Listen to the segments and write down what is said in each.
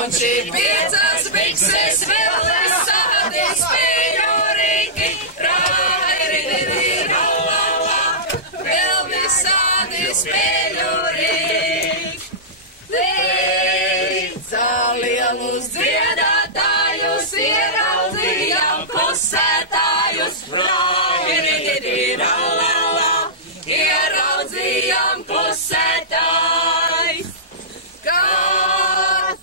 Un šī piecas bikses vēl esādi spēļorīgi, rāri-ri-ri-ra-la-la, vēl visādi spēļorīgi. Teica lielus dziedātājus, ieraudzījām klusētājus, rāri-ri-ri-ra-la-la, ieraudzījām klusētājus.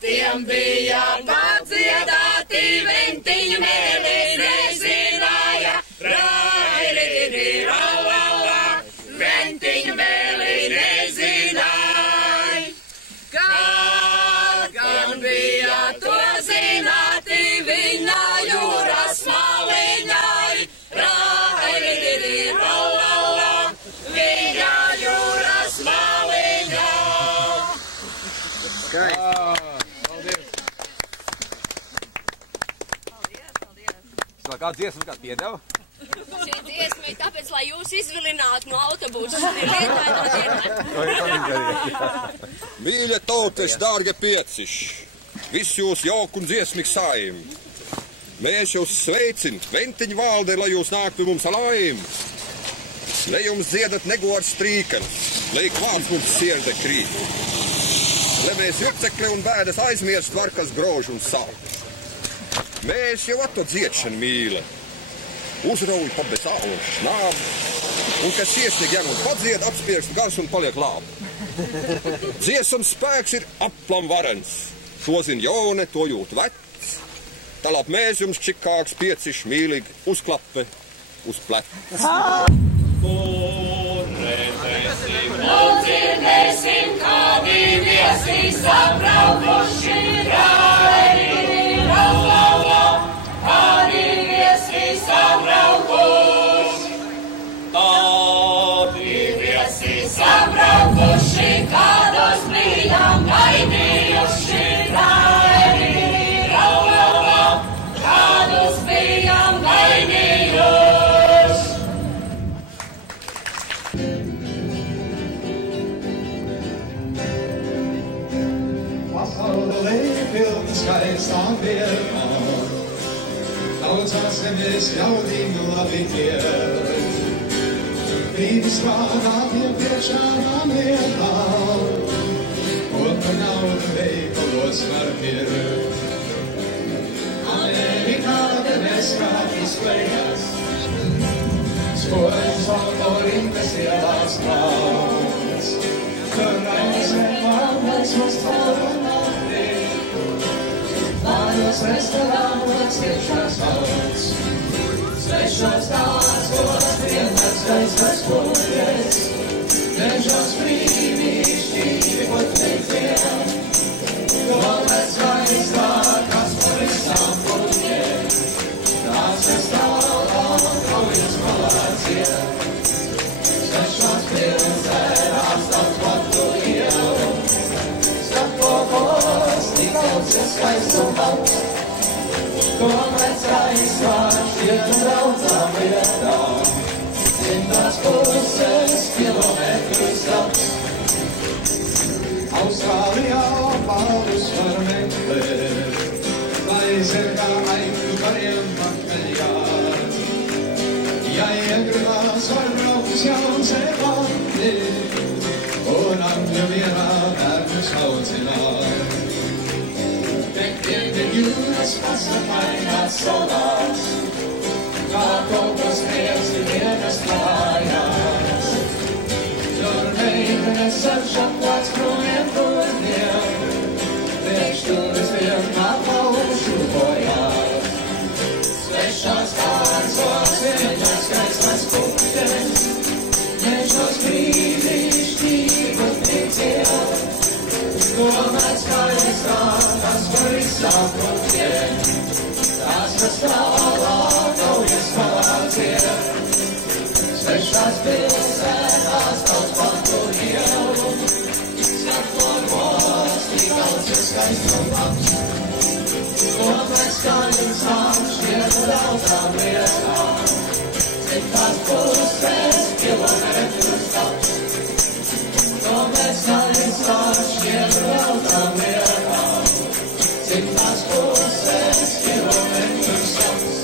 Tiem bija padziedāti ventiņu mēlis nezināja, rāri-ri-ri-ra-la-la, ventiņu mēlis nezināja. Kad gan bija to zināti viņa jūras maliņai, rāri-ri-ri-ra-la-la, viņa jūras maliņai. Kāda dziesma, kāda piedeva? Šī dziesma ir tāpēc, lai jūs izvilinātu no autobusu. Mīļa tautas, dārgie pieciši, viss jūs jauku un dziesmīgi saim. Mēs jūs sveicin, ventiņu valde, lai jūs nāk pie mums alaim. Lai jums dziedat negods strīkans, lai kvāds mums sierde krīt. Lai mēs jucekli un bēdas aizmirst varkas grožu un savu. Mēs jau atto dziedšanu mīle, uzrauj pa bez ālu un šnābu, un kas iesnieg jām un padzied, atspiekst gars un paliek lābu. Dziesams spēks ir aplam varens, to zin jaune, to jūt vecs, tālāk mēs jums čikāks pieciši mīlīgi uzklappe uz plecs. Dzirdēsim, kādi viesi sabraukuši, rāri-ri-ra-la-la, kādi viesi sabraukuši. Tādi viesi sabraukuši, kādos bijām gaidījuši, rāri-ri-ra-la-la, kādus bijām gaidījuši. Pasaulē pilna skaistām dienām, daudzās zemes jaudīgi labi iet. Brīdis vārdā pie priekšām lietām, un par naudu veikalos var pirkt. Amerikā debeskāt izklējas, skoļas autorinkas ielās klāts. Tur aizvien valdes mums caurunāti, mājas restorānos iekšās valds. Svešos tācos vienas gaismas kuļas, mežos brīvīšķīgi pat teiciem. Domēs gaisā, kas par visām kuļiem, tās es tālāk kaujas malāciem. Svešos pilsētās tāds patu ielu, skapokos tik daudz ir skaistumams. Komēs gaisā šķiet daudzām vietām, simtās puses kilometrus gads. Austrālijā pāvus var meklēt, lai zirgā aitu gariem pakaļjāt. Ja iegribās var braukt uz Jaunzēlandi, un Angļu vienā bērnus audzināt. Bet pie jūras pasapainās salās, kā kaut kas prieks ir vienas mājās. Tur meitenes ar šapkāts krūmiem kurņiem, priekš turis vienā paušu bojās. Svešās kārzos vienas skaistas kuļas, mežos brīvīšķīgi un prieciem. Domēs gaisā, kas par visām kuļiem, tās, kas tālāk kaujas malāciem. Svešās pilsētās daudz patu ielu, skapokos tik daudz ir skaistumams. Domēs gaisā šķiet daudzām lietām, simtās puses kilometrus gads. Domēs gaisā šķiet daudzām lietām, citās puses kilometru skats.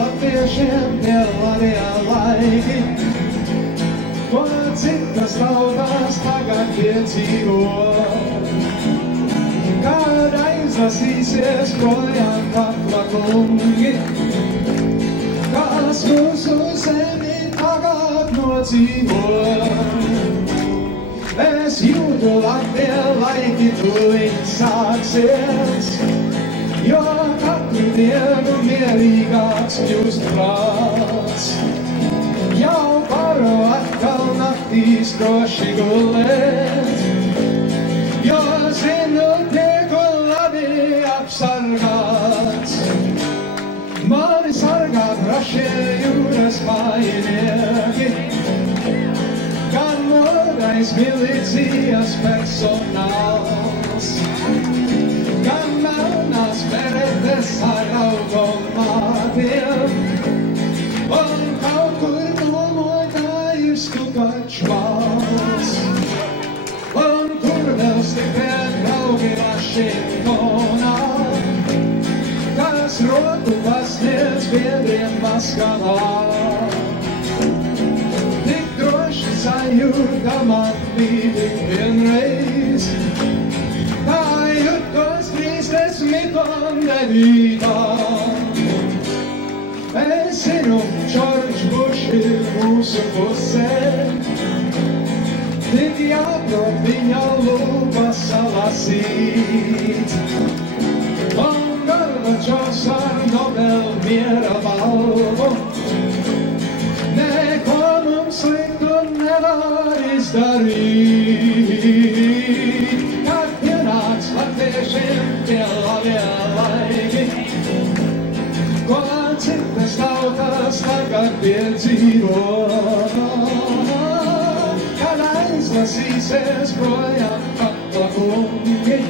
Latviešiem tie labie laiki, ko citas tautās tagad piedzīvo. Kad aizlasīsies projām katla kungi, kas mūsu zemi tagad nodzīvo. Es jūtu labie laiki tuliņ sāksies, jo katru dienu mierīgāks kļūst prāts. Jau varu atkal naktīs droši gulēt, jo zinu tieku labi apsargāts. Mani sargā brašie jūras mājinieki, gan morais milicijas personāls, gan melnās peretes ar automātiem, un kaut kur nomotājus tukačs vārds. Un kur vēl stiprē draugi Vašingtonā, kas roku pasniedz biedriem Maskavā. Tik droši sajūta man bija tik vienreiz, kā jutos 39. Es zinu, Džordž Bušs ir mūsu pusē, tik jāprot viņa lūpas salasīt. Un gar Gorbačovs ar Nobel miera balvu. Neko mums sliktu nevar izdarīt, kad pienāc latviešiem tie labie laiki, ko citas tautas tagad piedzīvo. Kad aizlasīsies projām paklakumi,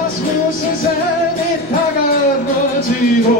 kas mūsu zemi tagad nodzīvo.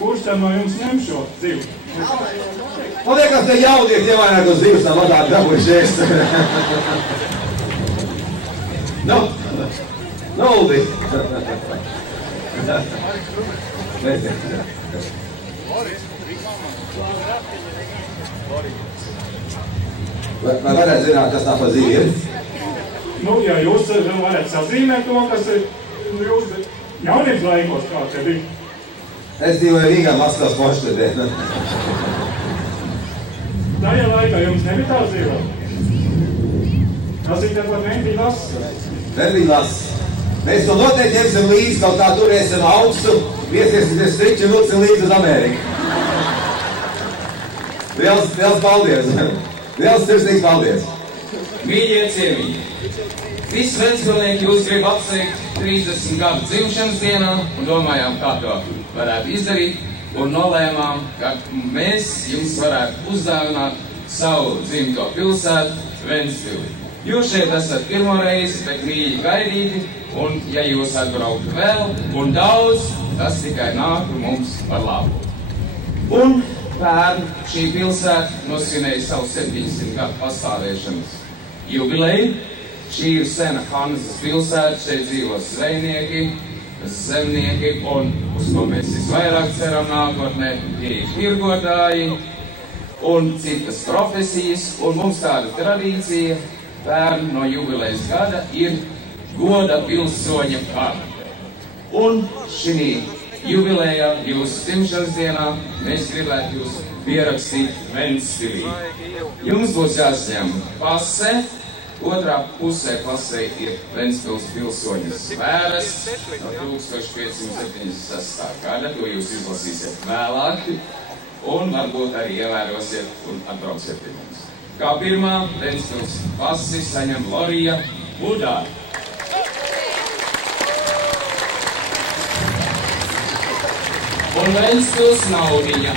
Kurš tad no jums ņem šo zivu? Man liekas, te jaunieki ievainētos zivs nav vadāt dabūjušies. Nuldi. Vai varētu zināt, kas tā pa zivi ir? Nu, ja jūs varētu sazīmēt to, kas ir jūsu jaunības laikos, kā te bija. Es dzīvoju Rīgā Maskavas poštedē. Tajā laikā jums nebija tā zīve? Tas ir tāpat nebija lases. Nebija lases. Mēs to noteikti ņemsim līdzi, kaut kā turēsim augstu, viesiesimies strikši un vilksim līdzi uz Ameriku. Liels paldies! Liels sirsnīgs paldies! Mīļie ciemiņi! Visi vecpilnieki jūs grib apsveikt 30 gadu dzimšanas dienā un domājām, kā to varētu izdarīt, un nolēmām, ka mēs jums varētu uzdāvināt savu dzimto pilsētu Ventspili. Jūs šeit esat pirmo reizi, bet mīļi gaidīti, un ja jūs atbrauktu vēl un daudz, tas tikai nāku mums par labu. Un pērn šī pilsēta nosvinēja savu 700 gadu pastāvēšanas jubileju. Šī ir sena Hanzas pilsēta, šeit dzīvo zvejnieki, zemnieki, un uz ko mēs visvairāk ceram nākotnē, ir tirgotāji un citas profesijas, un mums tāda tradīcija pērn no jubilejas gada ir goda pilsoņa karte. Un šī jubilejā jūsu dzimšanas dienā mēs gribētu jūs pierakstīt Ventspilī. Jums būs jāsaņem pase. Otrā pusē pasē ir Ventspils pilsoņu svēras no 1576. gada, to jūs izlasīsiet vēlāk, un varbūt arī ievērosiet un atbrauksiet pie mums. Kā pirmā Ventspils pasi saņem Lorija Budā. Un Ventspils naudiņa.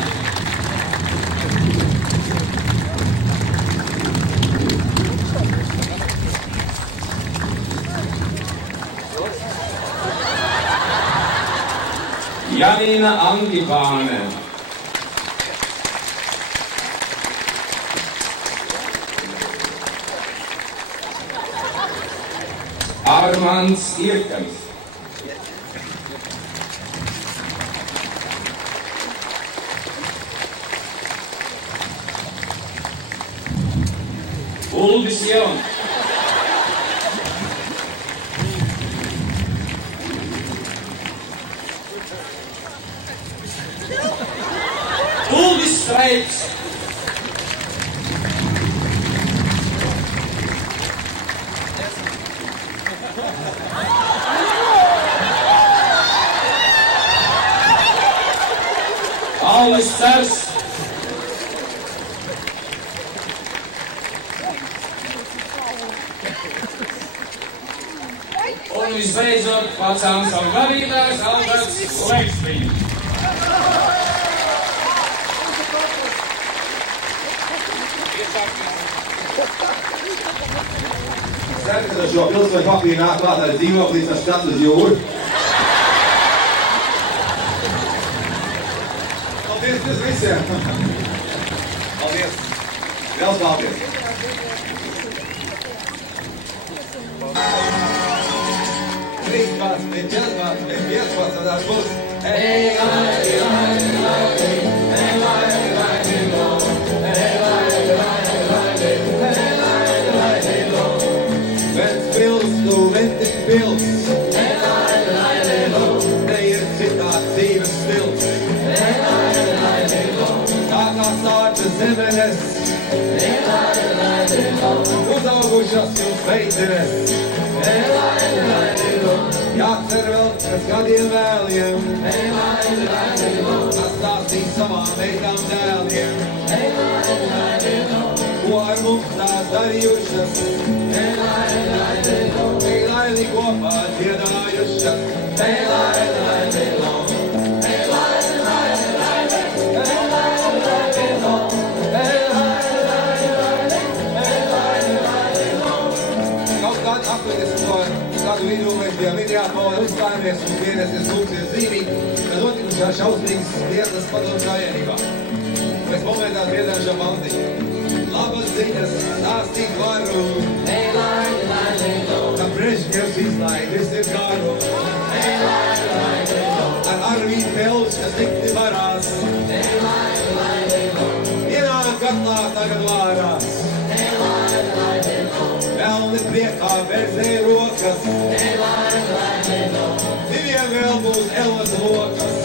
Janīna Angipāne. Armands Irkans. Uldis Jauns. Uldis Streips. Alvis Cers. Un visbeidzot pacēlam savu vadītājs Alberts Leksviņš. Ceru, ka ar šo pilsoņu papīru nāk klāt arī dzīvoklīs ar skatu uz jūru. Paldies jums visiem! Paldies! Liels paldies! Trīs pats, 15, tas būs. Hey, Pils. Te ir citāds dzīves stils. Tā kā sārta zemenes, uzaugušas jums meitenes. Jācer vēl pēc gadiem vēliem, atstāstīt savām meitām dēliem, ko ar mums tās darījušas. Laili kopā dziedājušas. Kaut kāds 80. Kādu vidū mēs bijām Indiāpolē, uzstājāmies un vienēsies lūksies zīmī, kad notikušā šausmīgas dienas padomu savienībā. Mēs momentā dziedājām šo bandiņu. Labas ziņas stāstīt varu, ka Brežņevs izlaid visi garu. Ar Arvīdu Pelus, kas tikti varās, ienāk katlā tagad vārās. Velni priekā vērzē rokas, diviem vēl būs Elas lokas.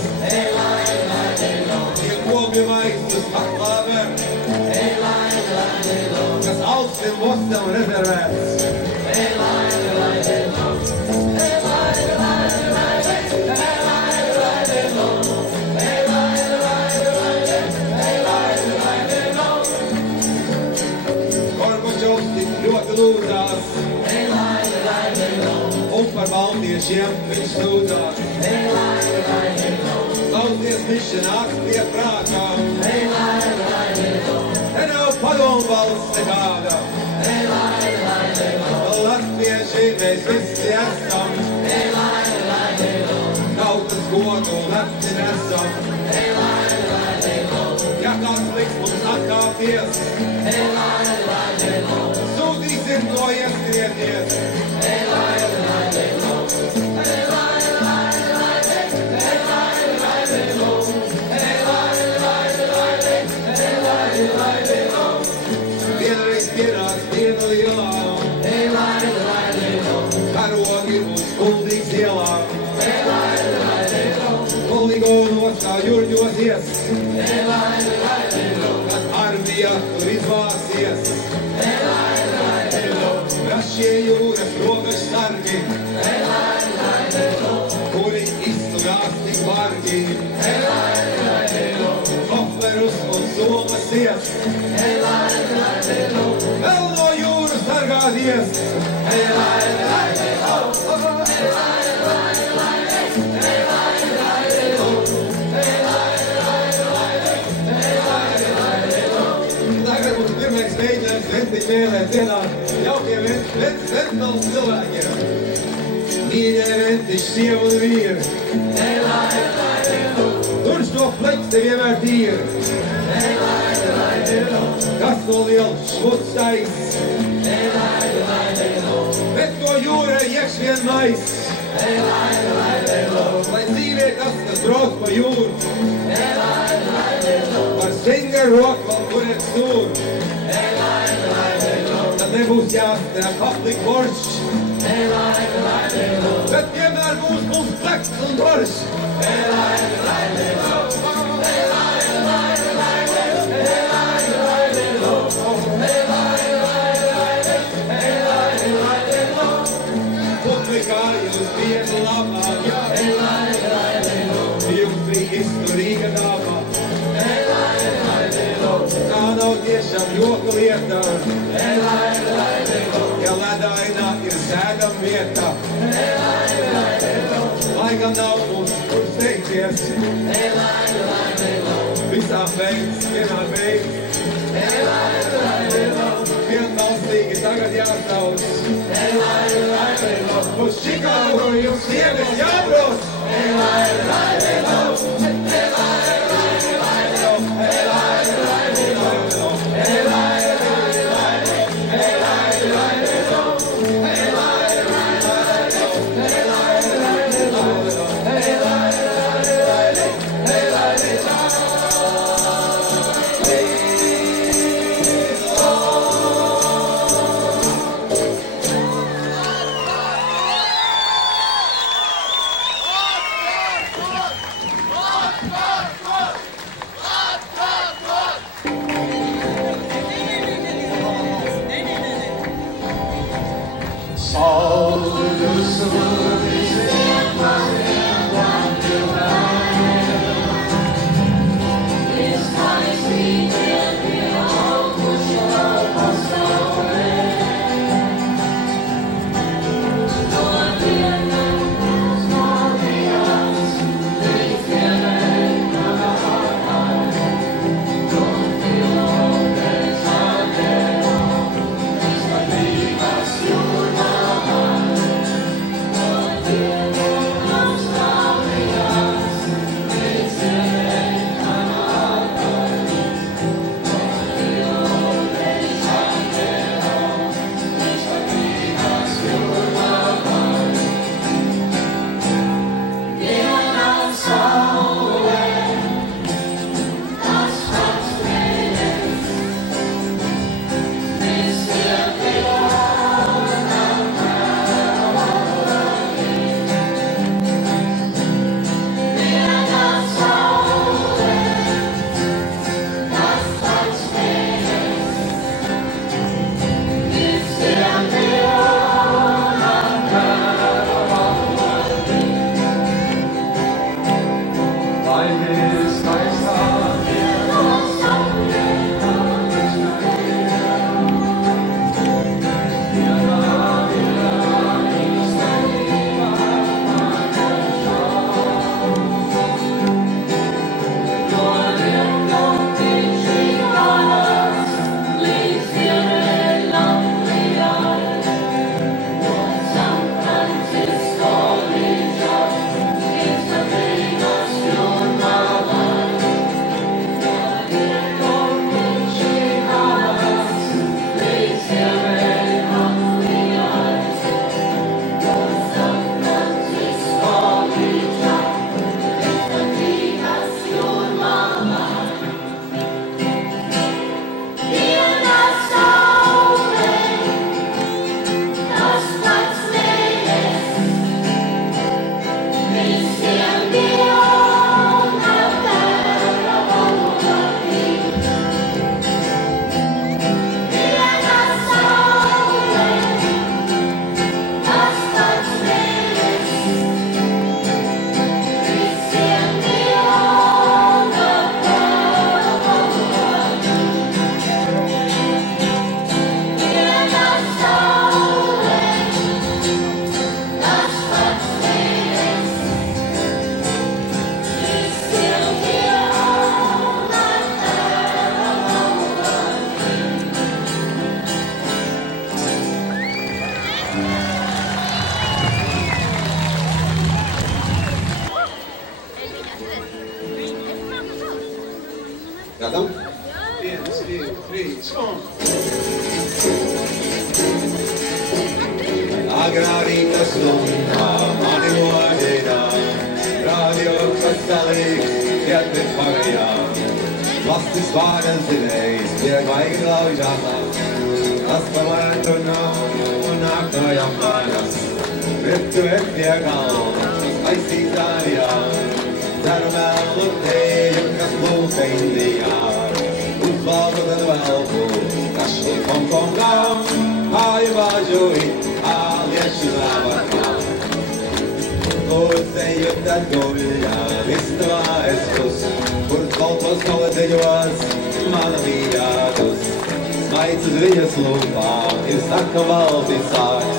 Tie kogi maistus katlā ver, kas augstim vostam rezervēts. Ļoti lūdzās, un par baltiešiem viņš sūdzās. Lauties miši nāks pie prātā, te nav padomu valsts nekāda. Latvieši mēs visi esam, tautas godu lepni nesam. Ja kāds liks mums atkāpties, sūtīsim to ieskrieties. Vienreiz pienāks diena lielā, karogi uz Kuldīgas ielā. Poligonos kā jurģosies, kad armija tur izvāsies. Rašie jūras robežu sargi, kuri izturās tik vargi. Koplerus un somas ies, vēl no jūras sargāties. Tagad mums pirmais mēģinājums ventiņu vēlēt dziedāt jaukiem ventiņu cilvēkiem. Mīļie ventiņš, sievu un vīri, turš to fleķi te vienmēr tīri. Kas no liels šmuts tais, bet to jūrē iekšvien mais. Lai dzīvē tas, kas brauc pa jūru, par singa roku vēl kuriet stūru. Tad nebūs jāstarā paplikt boršs, bet vienmēr būs mums pleks un boršs. Publikā jūs vienu labā, jums bija izturīga dāvā. Tā nav tiešām joka lieta, ja ledainā ir sēdam vieta. Laikam nav mums kur steigties, visām beidz, vienā beidz. Vienbalstīgi tagad jāsauc, uz Čikāgu jums sievis jābrauc. Agrā rīta stundā mani modina, radio, kas salīgs, iet pēc pārējām. Plastis vārdas zinējis, pie maigi laužātās, tas par lētu nav un nāk no Japānas. Virtuvē pie galva, aizsīt dārījām, dzeru melu teju, kas plūka Indijā. Uzvaldu tad velku, kašli Hongkongām, kāju vāžuji, āliešu zāvakām. Uzceju tad guļā, istabā es pus, kur kolpos kolediņos, mana mīļātus. Smaids uz viņas lūpām, ir saka valdi sāks,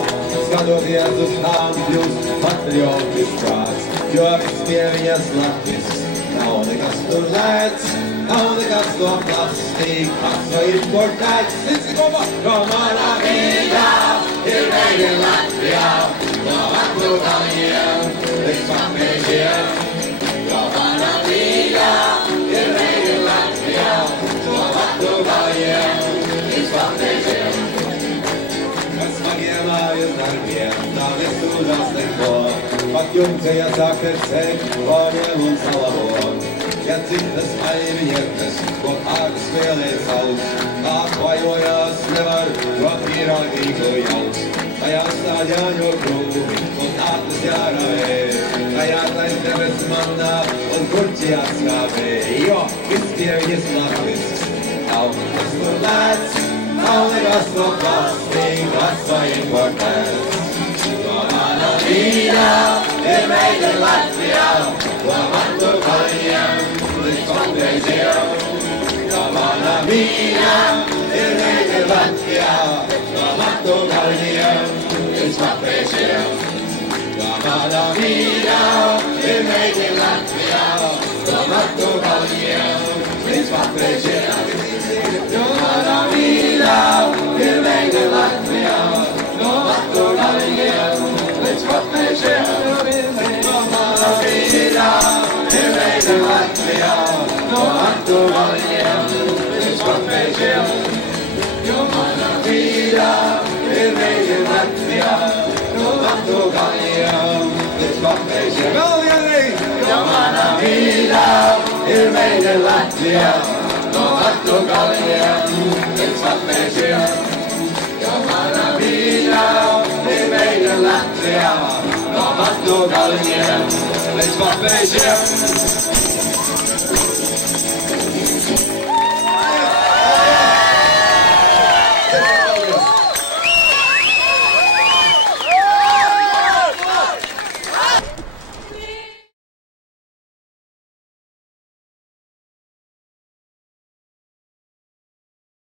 skatoties uz tām kļūst patriotiskās, jo viss pie viņas laknis, nav nekas tur lēts, nav nekas no plastīkas, vai importēts, visi kopā, ko manā mīļā ir veidi Latvijā, no atgrūtāmiem, līdz papēžiem, ko manā mīļā ir veidi Latvijā, no atgrūtāmiem, līdz papēžiem. Kas smagiem mājas darbiem, tā nesūdās neko, pat jumceja saka ceļ, koņiem un salabon. Ja citas maļviņiekas, ko ārdas vēlē sauc, tā kvajojās nevar, jo pīrātīgu jauc. Tajā stāļāņo krūmi, un tātas jārāvē, tajā tais debes manā, un kurķi atskāpē, jo viss pie viņas latvisks. Nav nekas tur lēts, nav nekas no plastīkas vai importēts. Ko mana mīļā ir meita Latvijā, ko man tur kalņiem līdz konkrētiem. Ko mana mīļā ir meita Latvijā, ko man tur kalņiem līdz konkrētiem. Ko mana mīļā ir meita Latvijā, ko man tur kalņiem līdz konkrētiem. Ko mana mīļā ir meita Latvijā, no Latvijas kalniem līdz papēžiem. Ko mana mīļā ir meita Latvijā, no Latvijas kalniem līdz papēžiem. Ko mana mīļā ir meita Latvijā, no Latvijas kalniem līdz papēžiem. Vēl vienreiz! Ko mana mīļā ir meita Latvijā, no Latvijas kalniem līdz papēžiem. Ko mana mīļā ir meita Latvijā, no Latvijas kalniem līdz papēžiem.